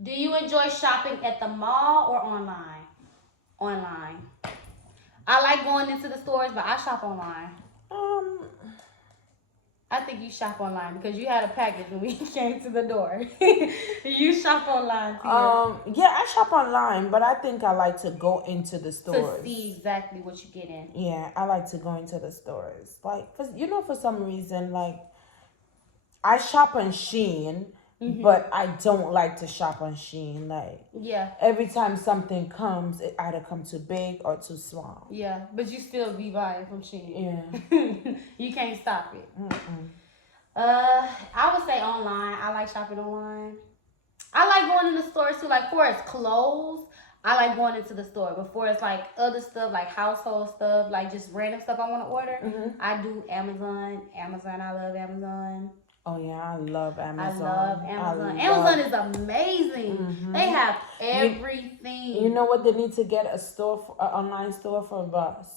Do you enjoy shopping at the mall or online? Online. I like going into the stores, but I shop online. Um, I think you shop online because you had a package when we came to the door. You shop online, Tia, yeah, I shop online, but I think I like to go into the to stores. see exactly what you get in. Yeah, I like to go into the stores. Like, for some reason, like, I shop on Shein, but I don't like to shop on Shein. Like, Yeah, every time something comes, it either comes too big or too small. yeah, but you still be buying from Shein. Yeah. You can't stop it. Mm-mm. I would say online. I like shopping online. I like going in the stores too. Like for its clothes, I like going into the store. Before it's like other stuff, like household stuff, like just random stuff I want to order, I do Amazon. Amazon, I love Amazon. Oh yeah, I love I Amazon. love Amazon. Amazon is amazing. They have everything. You know what? They need to get a online store for us.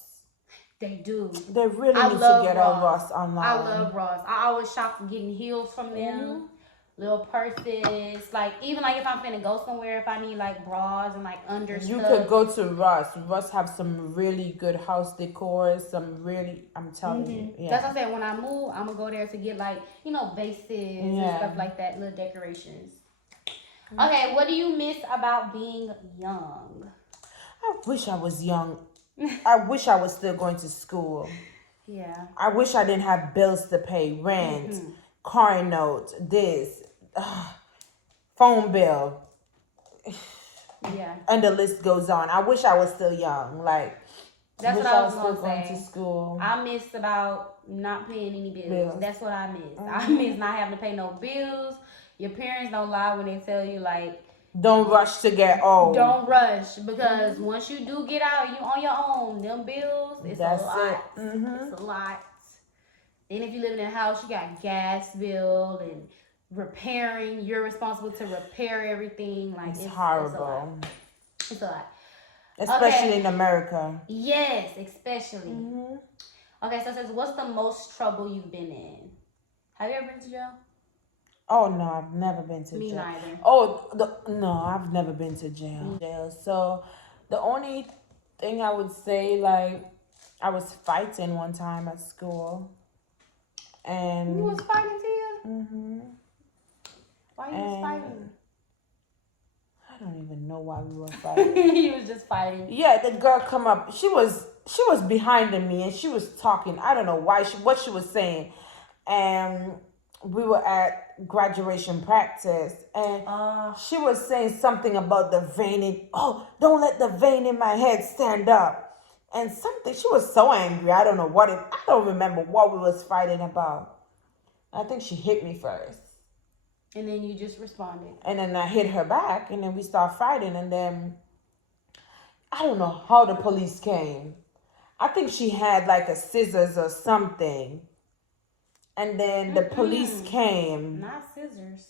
They do. They really I need to love get a Ross. Ross online. I love Ross. I always shop for getting heels from them. Little purses, like even like if I'm finna go somewhere, if I need like bras and like under You stuff. could go to Ross. Ross have some really good house decor. Some really, I'm telling you. Yeah. That's what I said. When I move, I'm gonna go there to get like vases and stuff like that, little decorations. Okay, what do you miss about being young? I wish I was young. I wish I was still going to school. Yeah. I wish I didn't have bills to pay, rent, car note, this, phone bill. Yeah. And the list goes on. I wish I was still young. Like, that's wish what I was still gonna going say. to school. I miss about not paying any bills. That's what I miss. I miss not having to pay no bills. Your parents don't lie when they tell you like, don't rush to get old. Don't rush because once you do get out, you on your own. Them bills, it's That's a lot. it. It's a lot. Then if you live in a house, you got gas bill and repairing. You're responsible to repair everything. Like it's horrible. It's a lot. Especially in America. Yes, especially. Okay, so it says, what's the most trouble you've been in? Have you ever been to jail? Oh no, I've never been to jail. Me neither. No, I've never been to jail. So the only thing I would say, like, I was fighting one time at school. And you was fighting, Tia? Why you was fighting? I don't even know why we were fighting. He was just fighting. Yeah, the girl come up. She was behind me and she was talking. I don't know what she was saying. And we were at graduation practice and she was saying something about the vein in, don't let the vein in my head stand up. And something, she was so angry. I don't know I don't remember what we was fighting about. I think she hit me first. And then you just responded. And then I hit her back and then we start fighting and then I don't know how the police came. I think she had like a scissors or something. And then the police came. Not scissors.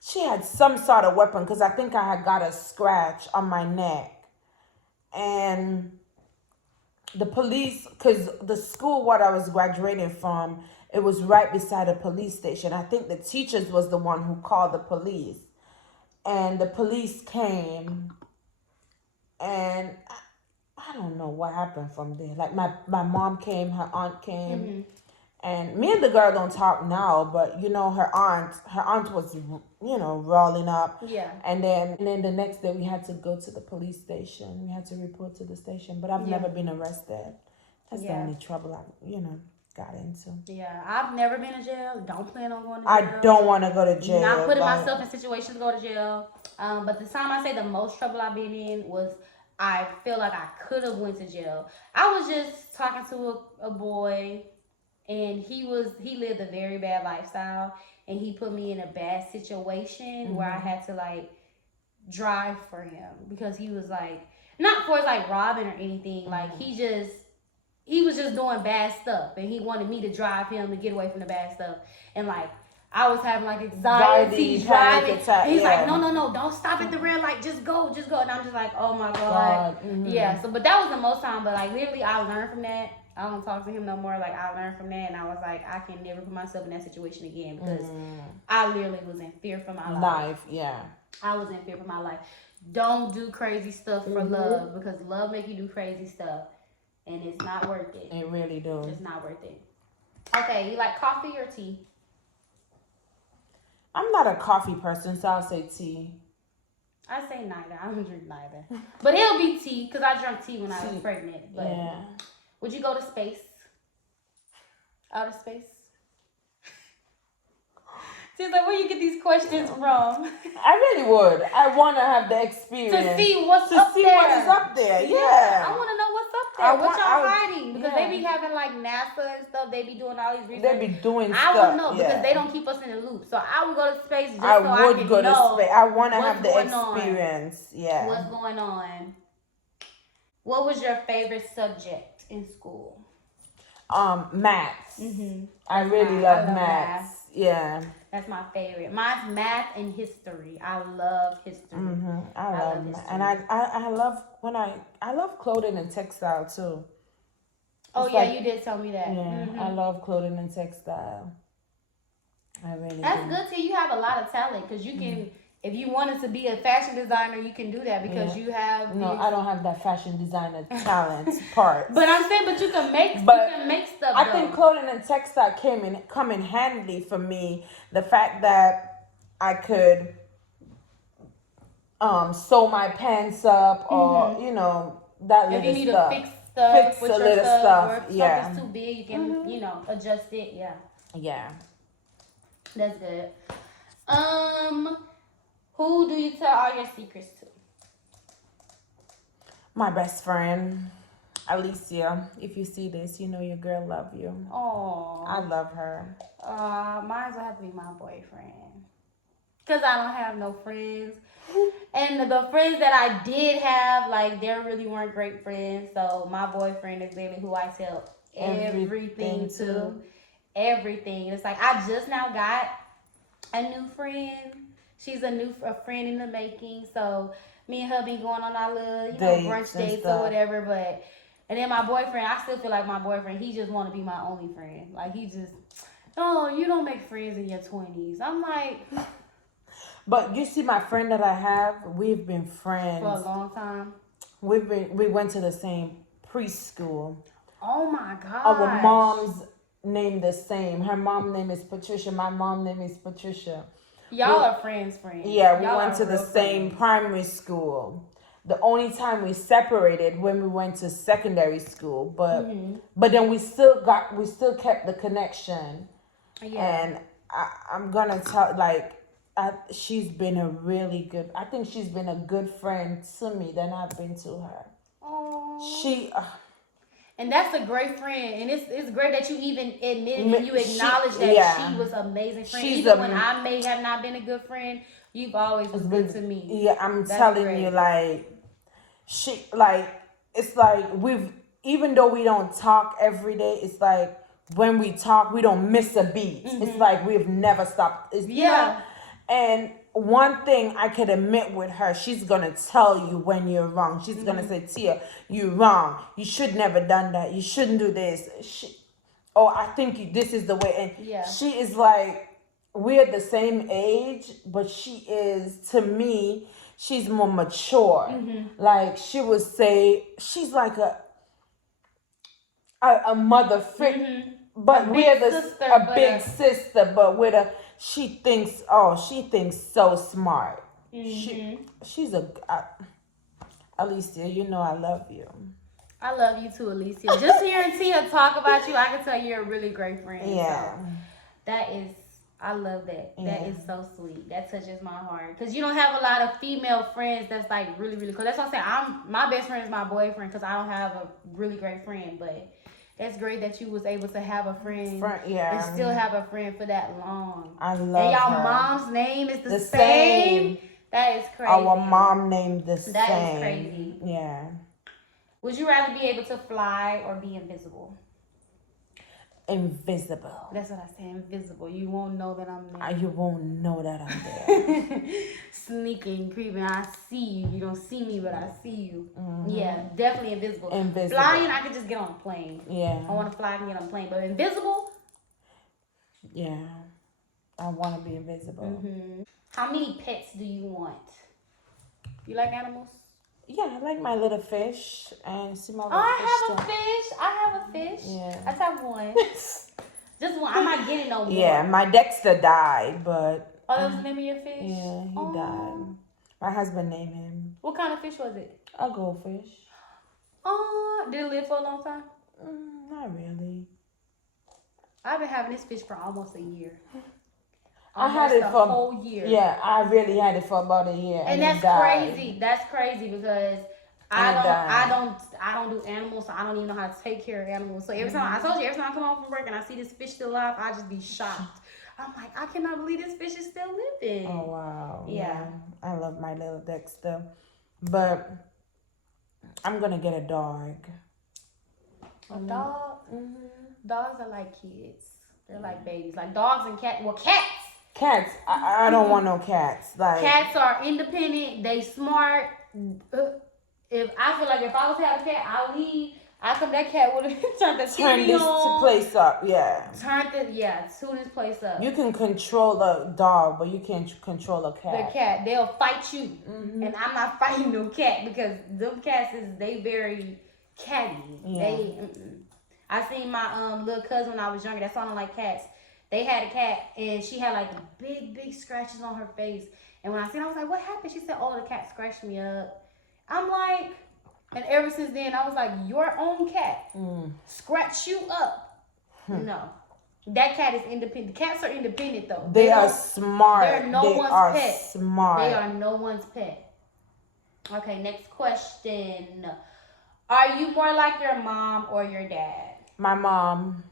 She had some sort of weapon because I think I had got a scratch on my neck. And the police, because the school what I was graduating from, it was right beside a police station. I think the teachers was the one who called the police. And the police came. And I don't know what happened from there. Like my mom came, her aunt came. And me and the girl don't talk now, but her aunt was, rolling up. Yeah. And then the next day we had to go to the police station. We had to report to the station, but I've never been arrested. That's the only trouble I, got into. Yeah, I've never been to jail. Don't plan on going to jail. I don't want to go to jail. Not putting myself in situations to go to jail. But the time I say the most trouble I've been in was I feel like I could have went to jail. I was just talking to a boy. And he lived a very bad lifestyle, and he put me in a bad situation where I had to like drive for him because he was like not for like robbing or anything. Like he was just doing bad stuff, and he wanted me to drive him to get away from the bad stuff. And like I was having like anxiety driving. And he's like, no, don't stop at the red light. Just go. And I'm just like, oh my God. Yeah. So, but that was the most time. But like literally, I learned from that. I don't talk to him no more. Like I learned from that, and I was like, I can never put myself in that situation again because I literally was in fear for my life. Yeah. I was in fear for my life. Don't do crazy stuff for love because love make you do crazy stuff, and it's not worth it. It really do. It's not worth it. Okay, you like coffee or tea? I'm not a coffee person, so I'll say tea. I say neither. I don't drink neither. But it'll be tea because I drank tea when I was pregnant. But Yeah. would you go to space? Outer space? She's like, where you get these questions from? I really would. I want to have the experience. To see what's to up see there. what is up there. Yeah. I want to know what's up there. What y'all hiding? Because yeah. they be having like NASA and stuff. They be doing all these research. They be doing I stuff. would know yeah. because they don't keep us in the loop. So I would go to space just I so I would can go to know space. I want to what's have the going on. experience. Yeah. What's going on? What was your favorite subject in school? Maths. I really love maths. Yeah. That's my favorite. Mine's math and history. I love history. I love history. And I love I love clothing and textile too. Oh yeah, you did tell me that. Yeah, I love clothing and textile. I really That's do. good too. You have a lot of talent because you can. If you wanted to be a fashion designer, you can do that because you have. No, I don't have that fashion designer talent part. But I'm saying, but you can make stuff. I think clothing and textile come in handy for me. The fact that I could sew my pants up, or that little stuff. If you need to fix stuff, with your stuff, or if something's too big, you can adjust it. Yeah. Yeah. That's good. Who do you tell all your secrets to? My best friend, Alicia. If you see this, you know your girl love you. Oh, I love her. Mine will have to be my boyfriend. Because I don't have no friends. And the friends that I did have, like, they really weren't great friends. So my boyfriend is really who I tell everything to. Everything. It's like I just now got a new friend. She's a friend in the making. So me and her been going on our little brunch dates or whatever. And then my boyfriend, I still feel like my boyfriend, he just want to be my only friend. Like he just, oh, you don't make friends in your 20s. I'm like. But you see, my friend that I have, we've been friends for a long time. We went to the same preschool. Oh my God. Our moms name the same. Her mom name is Patricia. My mom name is Patricia. Y'all are friends. Yeah, we went to the same primary school. The only time we separated when we went to secondary school, but then we still kept the connection. Yeah. And I'm gonna tell she's been a really good. I think she's been a good friend to me than I've been to her. Oh. And that's a great friend, and it's great that you even admitted and you acknowledge that she was an amazing friend. Even when I may have not been a good friend, you've always was good to me. Yeah, I'm telling you, it's like even though we don't talk every day, it's like when we talk, we don't miss a beat. It's like we've never stopped. And one thing I could admit with her, she's gonna tell you when you're wrong. She's gonna say, Tia, you're wrong. You should never done that. You shouldn't do this. I think this is the way. And she is like, we're the same age, but she is, to me, she's more mature. Like she would say, she's like a mother figure, but we're a big sister, but with a. She thinks so smart. She's Alicia, you know I love you. I love you too, Alicia. Just hearing Tia talk about you, I can tell you're a really great friend. Yeah. So I love that. Yeah. That is so sweet. That touches my heart. Because you don't have a lot of female friends that's like really, really cool. That's what I'm saying. My best friend is my boyfriend because I don't have a really great friend, but that's great that you was able to have a friend and still have a friend for that long. I love her. And y'all mom's name is the same. That is crazy. Our mom named the same. That is crazy. Yeah. Would you rather be able to fly or be invisible? Invisible. That's what I say, invisible. You won't know that I'm there. You won't know that I'm there. Sneaking, creeping. I see you. You don't see me, but I see you. Yeah, definitely invisible. Invisible. Flying, I could just get on a plane. Yeah. I want to fly and get on a plane, but invisible? Yeah. I want to be invisible. How many pets do you want? You like animals? Yeah, I like my little fish and see my Oh, little I fish have a too. fish. I have a fish. Yeah. I just have one. Just one. I'm not getting no more. Yeah, my Dexter died, but Oh, that was the name of your fish? yeah, he Oh. died. My husband named him What kind of fish was it? a goldfish. Oh, did it live for a long time? Not really. I've been having this fish for almost a year. I had Almost it a for whole year. Yeah, I really had it for about a year, And it that's died. crazy. That's crazy because And it died. I don't do animals, so I don't even know how to take care of animals. So every time I told you, every time I come home from work and I see this fish still alive, I just be shocked. I'm like, I cannot believe this fish is still living. Oh wow. Yeah. I love my little Dexter. But I'm gonna get a dog. A dog? Mm-hmm. Dogs are like kids. They're like babies. Like dogs and cats. Well, cats. Cats. I don't want no cats. Like Cats are independent. They smart. If I feel like if I was to have a cat, I leave. I come that cat would have turned the turn TV this on. place up. Yeah. Turn this place up. You can control a dog, but you can't control a cat. The cat, they'll fight you, and I'm not fighting no cat because them cats they very catty. Yeah. I seen my little cousin when I was younger. That's why I don't like cats. They had a cat and she had like big scratches on her face. And when I seen, I was like, "What happened?" She said, "Oh, the cat scratched me up." I'm like, and ever since then, I was like, "Your own cat scratch you up?" No. That cat is independent. Cats are independent though. They are smart. They're no one's pet. Smart. They are no one's pet. Okay, next question. Are you more like your mom or your dad? My mom.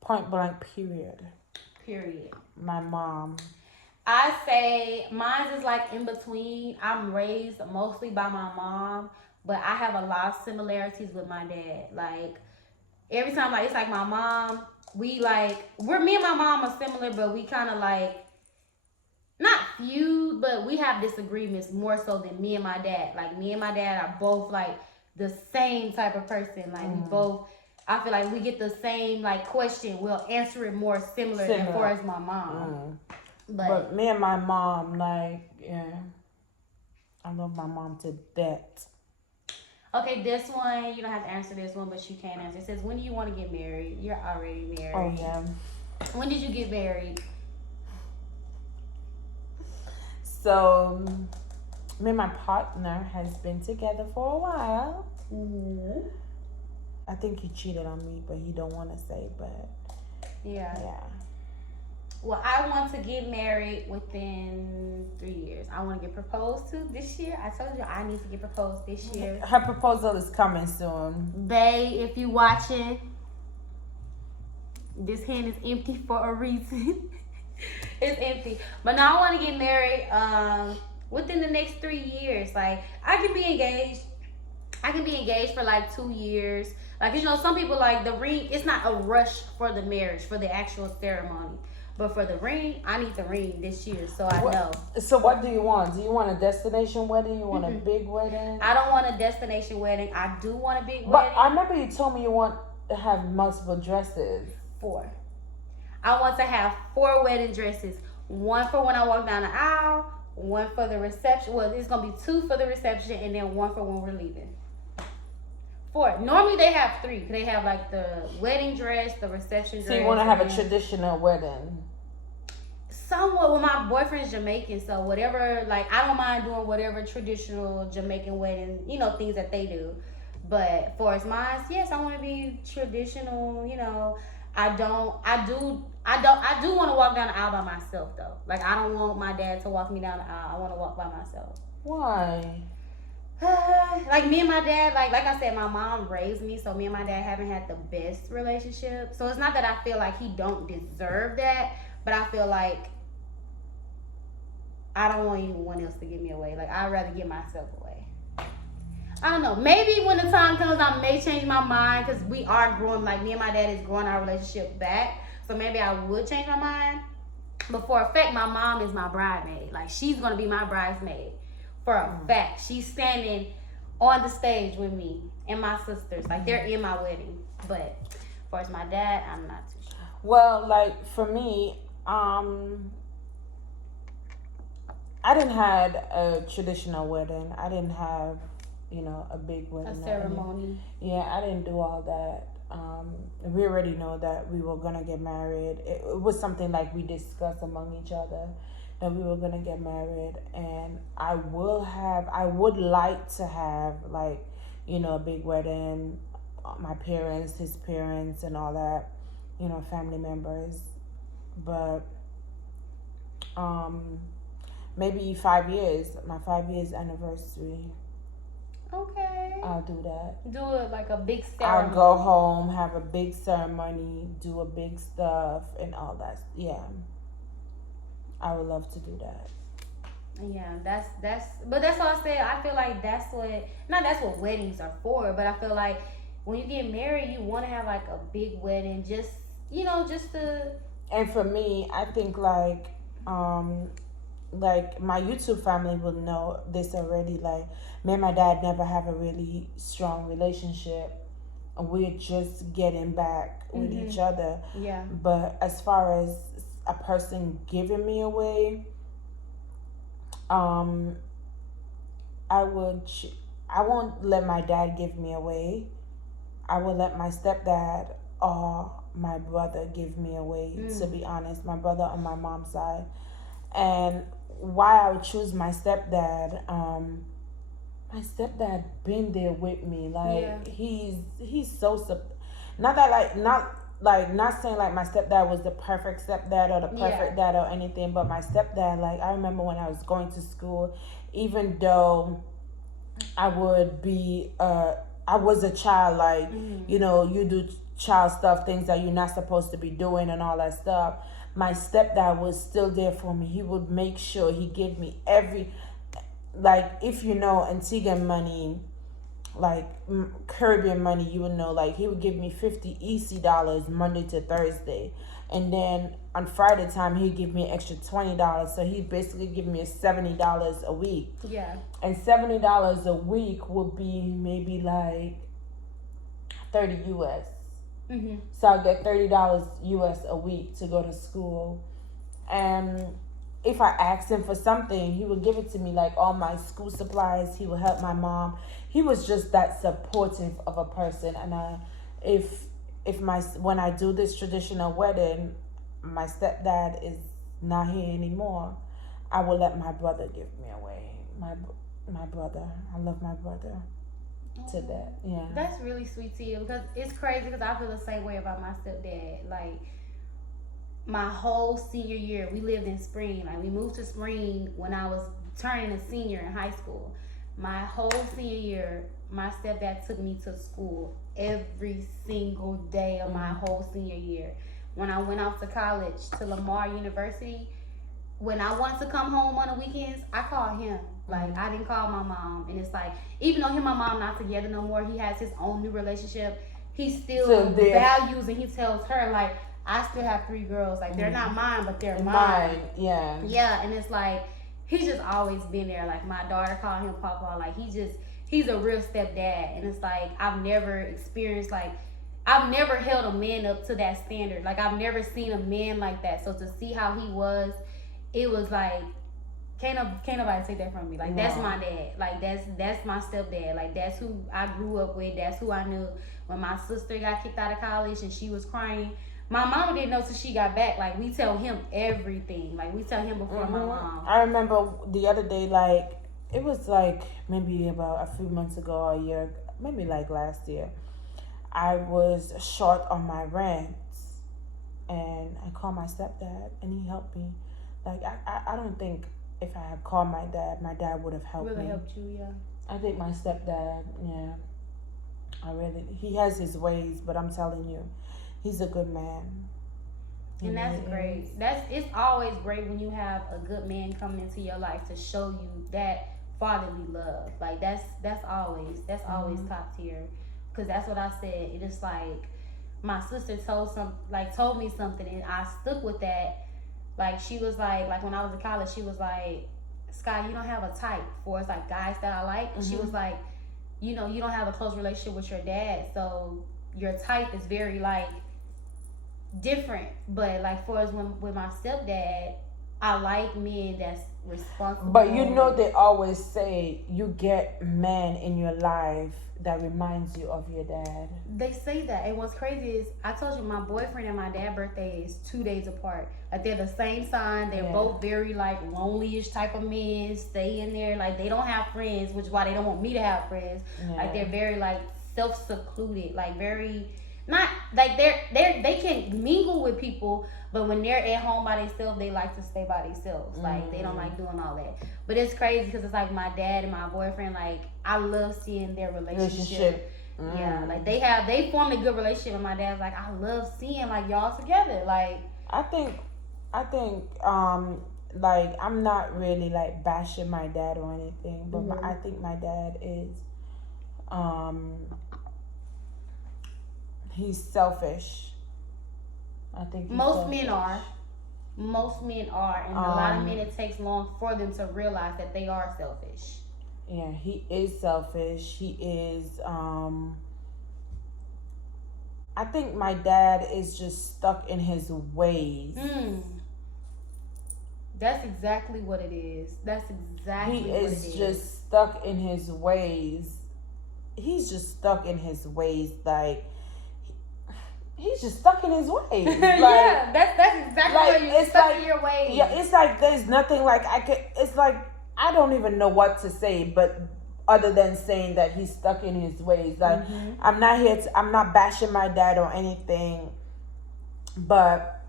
Point blank, period. Period. My mom. I say mine is like in between. I'm raised mostly by my mom, but I have a lot of similarities with my dad. Like every time, like it's like my mom. Me and my mom are similar, but we kind of like not feud, but we have disagreements more so than me and my dad. Like me and my dad are both like the same type of person. Like we both. I feel like we get the same like question. We'll answer it more similar than far as my mom. But me and my mom, like, yeah, I love my mom to death. Okay, this one, you don't have to answer this one, but you can answer. It says, when do you want to get married? You're already married. Oh, yeah. When did you get married? So, me and my partner has been together for a while. Mm-hmm. I think he cheated on me, but he don't want to say, but yeah. Yeah. Well, I want to get married within 3 years. I want to get proposed to this year. I told you I need to get proposed this year. Her proposal is coming soon. Bae, if you watching, this hand is empty for a reason. It's empty. But now I want to get married within the next 3 years. Like, I can be engaged. I can be engaged for like 2 years. Like, you know, some people like the ring. It's not a rush for the marriage, for the actual ceremony. But for the ring, I need the ring this year, so I know. So what do you want? Do you want a destination wedding? You want a big wedding? I don't want a destination wedding. I do want a big But wedding. I remember you told me you want to have multiple dresses. 4. I want to have 4 wedding dresses. 1 for when I walk down the aisle, 1 for the reception. Well, it's going to be 2 for the reception, and then 1 for when we're leaving. 4. Normally they have 3. They have like the wedding dress, the reception dress. So you want to have a traditional wedding? Somewhat. Well, my boyfriend's Jamaican, so whatever. Like, I don't mind doing whatever traditional Jamaican wedding, you know, things that they do. But for as mine, yes, I want to be traditional. You know, I do want to walk down the aisle by myself though. Like, I don't want my dad to walk me down the aisle. I want to walk by myself. Why? Like me and my dad, like I said, my mom raised me, so me and my dad haven't had the best relationship. So it's not that I feel like he don't deserve that, but I feel like I don't want anyone else to give me away. Like, I'd rather give myself away. I don't know. Maybe when the time comes, I may change my mind because we are growing. Like, me and my dad is growing our relationship back. So maybe I would change my mind. But for a fact, my mom is my bridesmaid. Like, she's going to be my bridesmaid. For a fact. She's standing on the stage with me and my sisters. Like, they're in my wedding. But as far as my dad, I'm not too sure. Well, like, for me, I didn't had a traditional wedding. I didn't have, a big A wedding. ceremony. Yeah, I didn't do all that. We already know that we were gonna get married. It was something like we discussed among each other that we were gonna get married, and I would like to have like, a big wedding, my parents, his parents, and all that, family members, but um, maybe 5 years, my 5 years anniversary. Okay. I'll do that. Do it like a big I'll ceremony. go home, have a big ceremony, do a big stuff, and all that. Yeah, I would love to do that. Yeah, but that's what I said. I feel like that's what weddings are for, but I feel like when you get married, you want to have like a big wedding, just just to. And for me, I think like my YouTube family will know this already. Like me and my dad never have a really strong relationship. We're just getting back with each other. Yeah. But as far as a person giving me away, um, I would. I won't let my dad give me away. I will let my stepdad or my brother give me away. To be honest, my brother on my mom's side, and why I would choose my stepdad. My stepdad been there with me. Like Yeah. he's so not that not saying like my stepdad was the perfect stepdad or the perfect dad or anything, but my stepdad, like I remember when I was going to school, even though I would be I was a child, like you do child stuff, things that you're not supposed to be doing and all that stuff. My stepdad was still there for me. He would make sure he gave me every, like if you know Antigua money, like Caribbean money, you would know, like he would give me 50 EC dollars Monday to Thursday, and then on Friday time he'd give me extra $20, so he'd basically give me $70 a week. Yeah. And $70 a week would be maybe like 30 US. So I'll get $30 US a week to go to school, and if I asked him for something, he would give it to me, like all my school supplies. He would help my mom. He was just that supportive of a person. And if my when I do this traditional wedding, my stepdad is not here anymore, I will let my brother give me away. My brother, I love my brother to that. Yeah. That's really sweet to you, because it's crazy, because I feel the same way about my stepdad. Like my whole senior year, we lived in Spring. Like we moved to Spring when I was turning a senior in high school. My whole senior year, my stepdad took me to school every single day of my whole senior year. When I went off to college to Lamar University, when I wanted to come home on the weekends, I called him. Like I didn't call my mom, and it's like even though him and my mom not together no more, he has his own new relationship. He still values, and he tells her like, I still have 3 girls. Like they're not mine, but they're mine. Yeah. Yeah, and it's like he's just always been there. Like my daughter called him Papa. Like he's a real stepdad, and it's like I've never experienced I've never held a man up to that standard. Like I've never seen a man like that. So to see how he was, it was like can't nobody take that from me. Like that's my dad. Like that's my stepdad. Like that's who I grew up with. That's who I knew. When my sister got kicked out of college and she was crying, my mama didn't know till she got back. Like we tell him everything. Like we tell him before my mom. I remember the other day, like it was like maybe about a few months ago or a year, maybe like last year. I was short on my rent, and I called my stepdad, and he helped me. Like I don't think if I had called my dad would have helped me. Really helped you, yeah. I think my stepdad, yeah. He has his ways, but I'm telling you, he's a good man. And that's great. It's always great when you have a good man coming into your life to show you that fatherly love. Like that's always top tier. Cause that's what I said. It is like my sister told me something, and I stuck with that. Like she was like when I was in college, she was like, Sky, you don't have a type for us, like guys that I like. And she was like, you don't have a close relationship with your dad, so your type is very like different. But like for us, with my stepdad, I like men responsible. But you know, they always say you get men in your life that reminds you of your dad. They say that, and what's crazy is I told you my boyfriend and my dad's birthday is 2 days apart. Like they're the same sign. They're both very like lonely-ish type of men. Stay in there, like they don't have friends, which is why they don't want me to have friends. Like they're very like self-secluded, like very not like they can mingle with people, but when they're at home by themselves, they like to stay by themselves. Like they don't like doing all that. But it's crazy because it's like my dad and my boyfriend. Like I love seeing their relationship. Yeah, like they formed a good relationship, and my dad's like, I love seeing like y'all together. Like I think like I'm not really like bashing my dad or anything, but I think my dad is he's selfish. I think most men are. Most men are, and a lot of men, it takes long for them to realize that they are selfish. Yeah, he is selfish. He is I think my dad is just stuck in his ways. That's exactly what it is. That's exactly he what it is. He is just stuck in his ways. He's just stuck in his ways. Like he's just stuck in his ways. Like, yeah, that's exactly like, what you're stuck in your ways. Yeah, it's like there's nothing like I could. It's like I don't even know what to say, but other than saying that he's stuck in his ways. Like I'm not bashing my dad or anything, but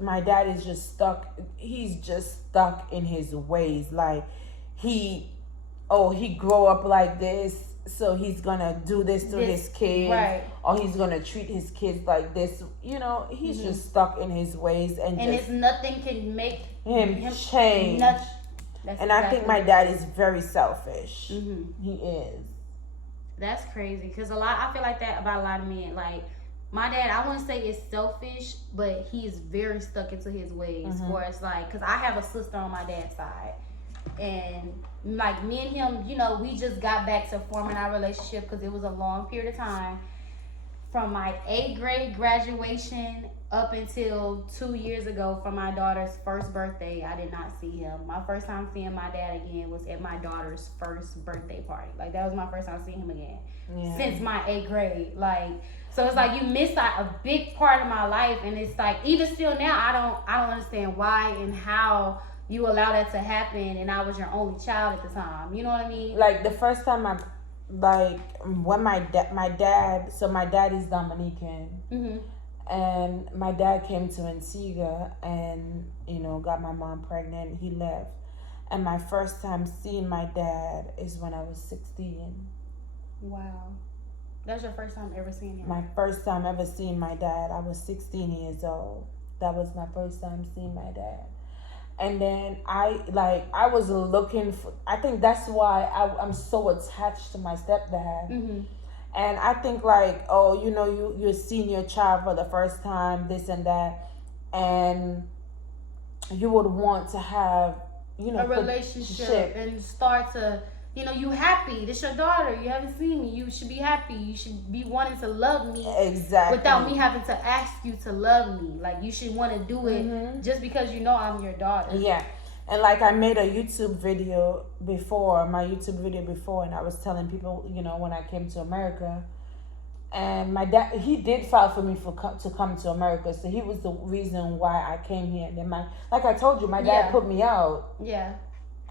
my dad is just stuck. He's just stuck in his ways. Like he grew up like this, so he's gonna do this to his kids, right? Or he's gonna treat his kids like this. You know, he's just stuck in his ways, and it's nothing can make him change. And I think my dad is very selfish. He is. That's crazy because I feel like that about a lot of men. Like my dad, I wouldn't say is selfish, but he is very stuck into his ways. Where it's like, because I have a sister on my dad's side, and like me and him, you know, we just got back to forming our relationship because it was a long period of time. From my 8th grade graduation up until 2 years ago for my daughter's first birthday, I did not see him. My first time seeing my dad again was at my daughter's first birthday party. Like that was my first time seeing him again since my 8th grade. Like so it's like you missed like a big part of my life, and it's like even still now I don't understand why and how you allow that to happen, and I was your only child at the time. You know what I mean? Like the first time when my dad so my dad is Dominican, and my dad came to Antigua and got my mom pregnant. He left, and my first time seeing my dad is when I was 16. Wow, that was your first time ever seeing him? My first time ever seeing my dad, I was 16 years old. That was my first time seeing my dad. And then I was looking for, I think that's why I'm so attached to my stepdad. And I think you're seeing your child for the first time, this and that, and you would want to have, a relationship and start to, you happy. This your daughter. You haven't seen me. You should be happy. You should be wanting to love me. Exactly. Without me having to ask you to love me. Like you should want to do it just because I'm your daughter. Yeah. And like I made a YouTube video before, and I was telling people, when I came to America, and my dad, he did file for me to come to America, so he was the reason why I came here. And then like I told you, my dad put me out. Yeah.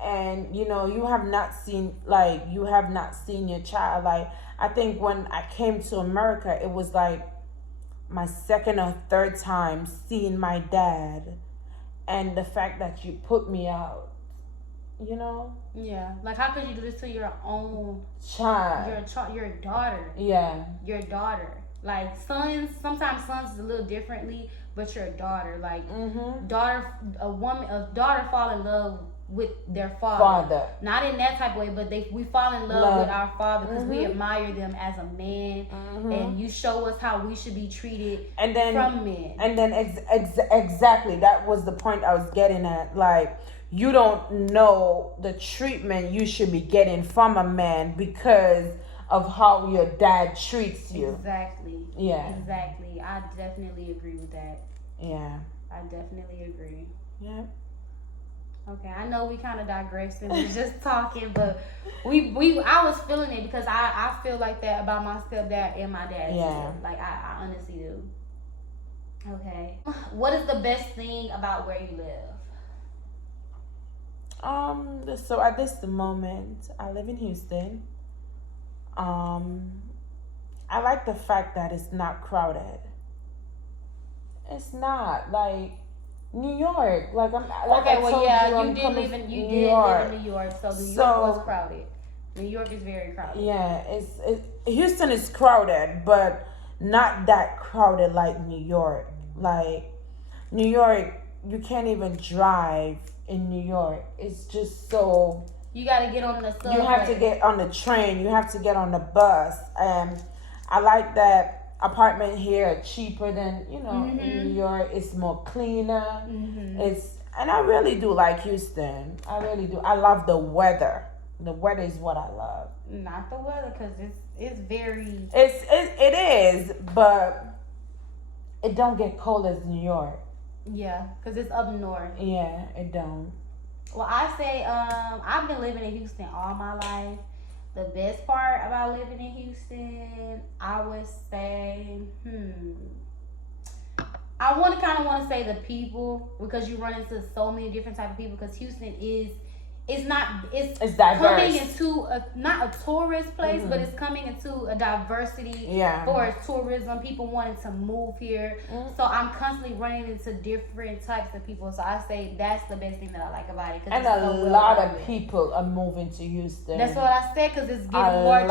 And you have not seen your child. Like I think when I came to America, it was like my second or third time seeing my dad, and the fact that you put me out, Yeah, like how could you do this to your own child? Your daughter. Yeah. Your daughter. Like sometimes sons is a little differently, but your daughter, like a daughter fall in love with their father. Not in that type of way, but we fall in love with our father because we admire them as a man, and you show us how we should be treated from men. And then exactly, that was the point I was getting at. Like you don't know the treatment you should be getting from a man because of how your dad treats you. Exactly. Yeah. Exactly. I definitely agree with that. Yeah. I definitely agree. Yeah. Okay, I know we kind of digressed and was just talking, but I was feeling it because I feel like that about my stepdad and my dad. Yeah. Like I honestly do. Okay. What is the best thing about where you live? So at this moment, I live in Houston. Um, I like the fact that it's not crowded. It's not like New York. Like Okay, I well, told you, yeah, I'm coming from you New did live in York. New York, so New York was So crowded. New York is very crowded. yeah, Houston is crowded, but not that crowded like New York. Like New York, you can't even drive in New York. It's just so You got to get on the subway. you have to get on the train, you have to get on the bus, and I like that apartment here are cheaper than in New York. It's more cleaner. It's and I really do like Houston. I really do. I love the weather. The weather is what I love. Not the weather, because it's very. It is, but it don't get cold as New York. Yeah, because it's up north. Yeah, it don't. Well, I say I've been living in Houston all my life. The best part about living in Houston, I would say, I want to say the people, because you run into so many different type of people. Because Houston it's diverse. Coming into not a tourist place, but it's coming into a diversity for tourism. People wanting to move here, so I'm constantly running into different types of people. So I say that's the best thing that I like about it. And a lot of people are moving to Houston. That's what I said, because it's getting more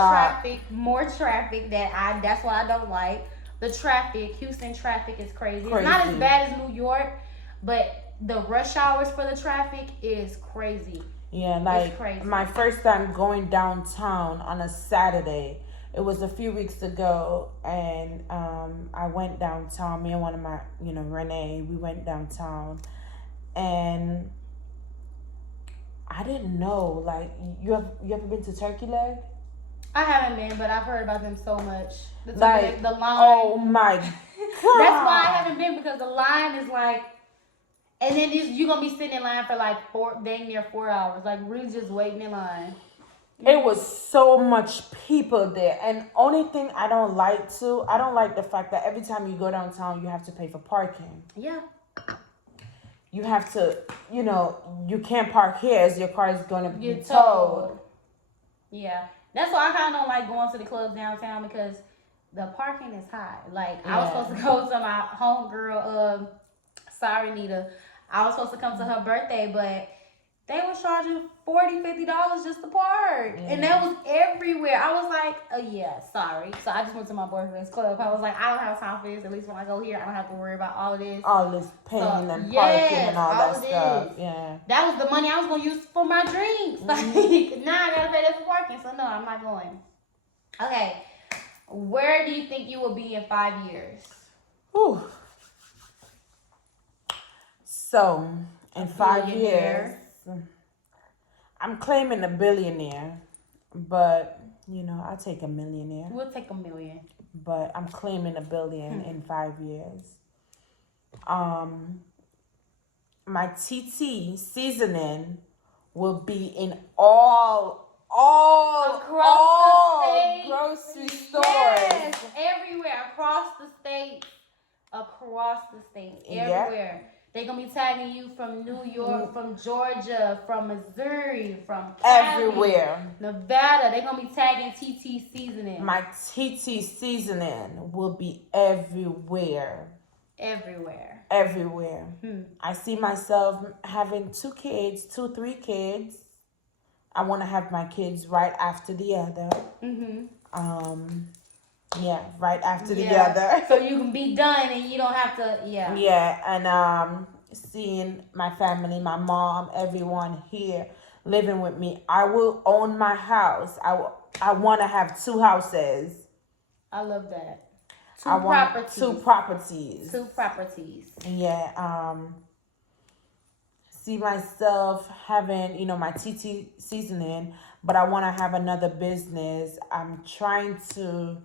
traffic. That's what I don't like. The traffic, Houston traffic is crazy. It's not as bad as New York, but the rush hours for the traffic is crazy. Yeah, like my first time going downtown on a Saturday, it was a few weeks ago, and I went downtown. Me and one of my, Renee, we went downtown, and I didn't know. Like, you ever been to Turkey Leg? I haven't been, but I've heard about them so much. The line. Oh my god! That's why I haven't been, because the line is like, and then you're gonna be sitting in line for like dang near 4 hours, like really just waiting in line. It was so much people there, and only thing I don't like the fact that every time you go downtown, you have to pay for parking. Yeah. You have to, you can't park here as your car is gonna be towed. Yeah. That's why I kind of don't like going to the clubs downtown, because the parking is high. Like, I was supposed to go to my homegirl, sorry, Nita. I was supposed to come to her birthday, but they was charging $40-$50 just to park. Yeah. And that was everywhere. I was like, yeah, sorry. So I just went to my boyfriend's club. I was like, I don't have time for this. At least when I go here, I don't have to worry about all of this. All this paying and parking and all that stuff. Yeah. That was the money I was going to use for my drinks. Like, now I got to pay that for parking. So no, I'm not going. Okay. Where do you think you will be in 5 years? Whew. So, in 5 years, I'm claiming a billionaire, but, I'll take a millionaire. We'll take $1 million. But I'm claiming a billion in 5 years. My TT seasoning will be in all grocery stores. Yes, everywhere, across the state, everywhere. They're going to be tagging you from New York, from Georgia, from Missouri, from Cali, everywhere. Nevada. They're going to be tagging TT seasoning. My TT seasoning will be everywhere. Everywhere. I see myself having 2 kids, 3 kids. I want to have my kids right after the other. Yeah, right after the other. So you can be done and you don't have to, Yeah, and seeing my family, my mom, everyone here living with me. I will own my house. I want to have 2 houses. I love that. 2 properties. 2 properties. Yeah, see myself having, my TT seasoning, but I want to have another business. I'm trying to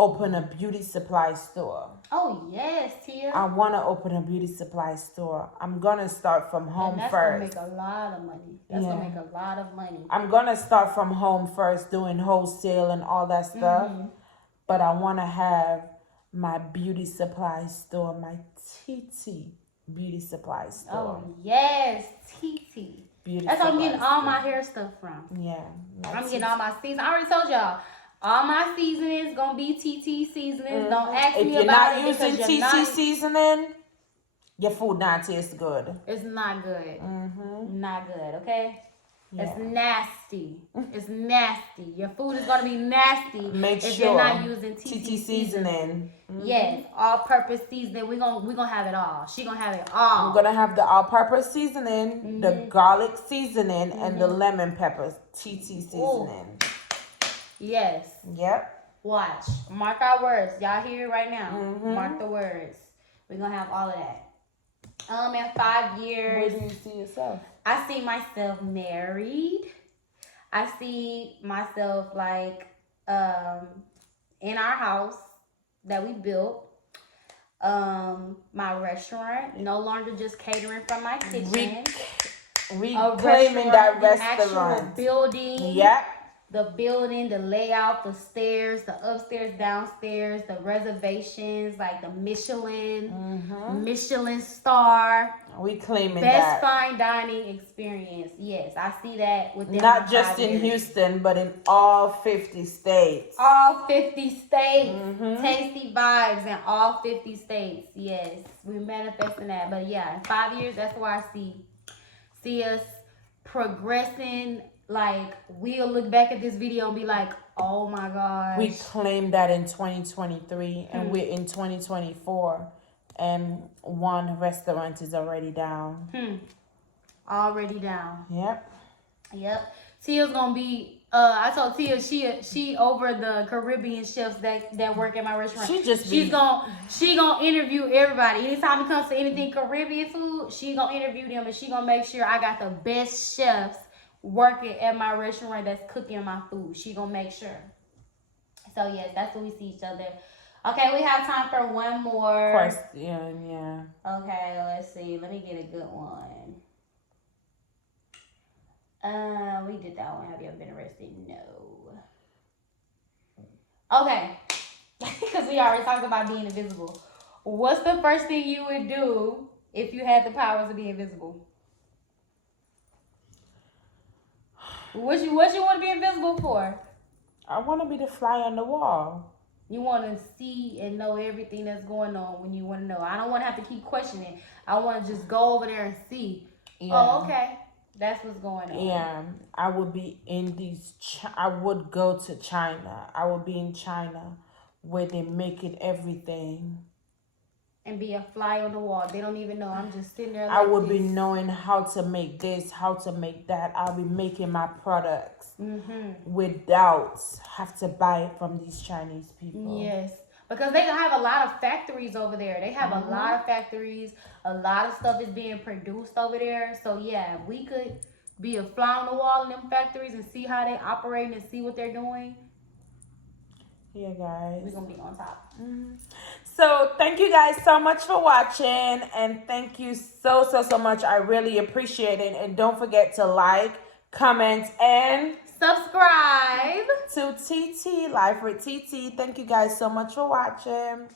open a beauty supply store. Oh yes, Tia. I want to open a beauty supply store. I'm gonna start from home And that's first. gonna make a lot of money. That's Yeah. gonna make a lot of money. I'm gonna start from home first, doing wholesale and all that stuff. But I want to have my beauty supply store, my TT beauty supply store. Oh yes, TT. Beauty That's where I'm supply getting all store. my hair stuff from. Yeah, I'm getting all my seasonings. I already told y'all. All my seasonings gonna be TT seasonings. Don't ask If me you're about not it using because TT you're not. seasoning, your food not taste good. It's not good. Not good. Okay. Yeah. It's nasty. It's nasty. Your food is gonna be nasty Make if sure you're not using TT seasoning. Yes, all-purpose seasoning. We gonna have it all. She gonna have it all. I'm gonna have the all-purpose seasoning, the garlic seasoning, and the lemon pepper TT seasoning. Yes. Yep. Watch. Mark our words. Y'all hear it right now. Mark the words. We're gonna have all of that. In 5 years. Where do you see yourself? I see myself married. I see myself like in our house that we built. My restaurant, no longer just catering from my kitchen. Reclaiming that restaurant. Actual building. Yep. The building, the layout, the stairs, the upstairs, downstairs, the reservations, like the Michelin star. We claiming Best that. fine dining experience. Yes, I see that within Not just in Houston, but in all 50 states. All 50 states. Tasty vibes in all 50 states. Yes, we're manifesting that. But yeah, in 5 years, that's where I see us progressing. Like, we'll look back at this video and be like, oh my gosh. We claimed that in 2023 and we're in 2024 and one restaurant is already down. Already down. Yep. Tia's gonna be, I told Tia she over the Caribbean chefs that work at my restaurant. She gonna interview everybody. Anytime it comes to anything Caribbean food, she gonna interview them and she gonna make sure I got the best chefs working at my restaurant that's cooking my food. She gonna make sure. So yes, that's when we see each other. Okay, we have time for one more. Of course, yeah. Okay, let's see. Let me get a good one. We did that one. Have you ever been arrested? No. Okay. Because we already talked about being invisible. What's the first thing you would do if you had the powers to be invisible? What you want to be invisible for? I want to be the fly on the wall. You want to see and know everything that's going on when you want to know. I don't want to have to keep questioning. I want to just go over there and see. Yeah. Oh, okay. That's what's going on. Yeah, I would be in I would go to China. I would be in China where they make it everything. And be a fly on the wall. They don't even know. I'm just sitting there like I would be knowing how to make this, how to make that. I'll be making my products without have to buy it from these Chinese people. Yes. Because they have a lot of factories over there. They have a lot of factories. A lot of stuff is being produced over there. So, yeah, if we could be a fly on the wall in them factories and see how they operate and see what they're doing. Yeah, guys. We're going to be on top. So, thank you guys so much for watching. And thank you so much. I really appreciate it. And don't forget to like, comment, and subscribe to TT Life with TT. Thank you guys so much for watching.